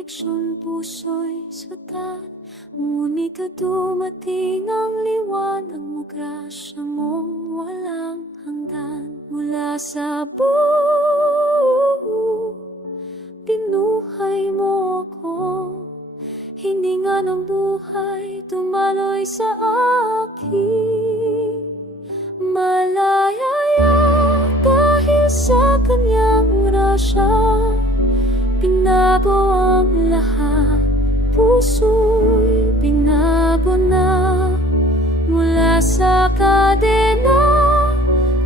direksyon, puso'y sutan Ngunit dumating ang liwanag mo Grasya mong walang hanggan. Mula sa buo Pinuhay mo ako. Hininga ng buhay Tumaloy sa akin Pinago ang lahat Puso'y binago na. Mula sa kadena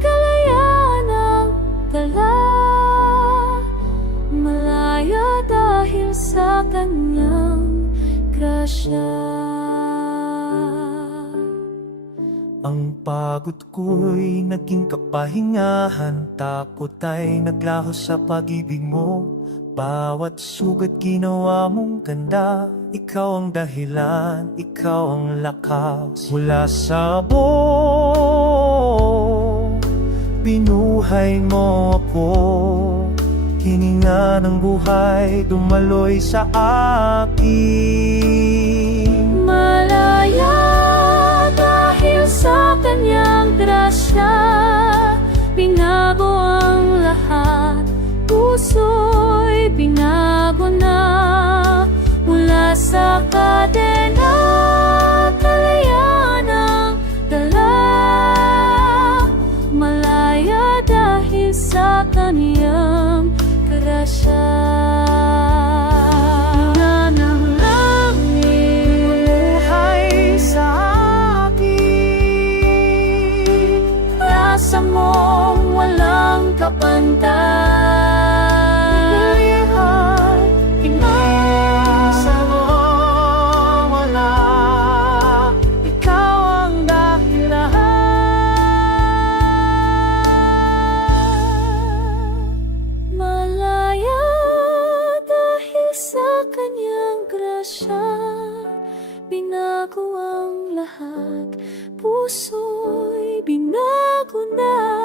Kalayaan ang dala. Malaya dahil sa kanyang grasya Ang pagod ko'y naging kapahingahan Takot ay naglaho sa pag-ibig mo Bawat sugat ginawa mong ganda Ikaw ang dahilan, ikaw ang lakas. Mula sa buo Binuhay mo ako Hininga ng buhay Dumaloy sa akin. Malaya dahil sa kanyang grasya grasya binago ang lahat. Puso'y binago na.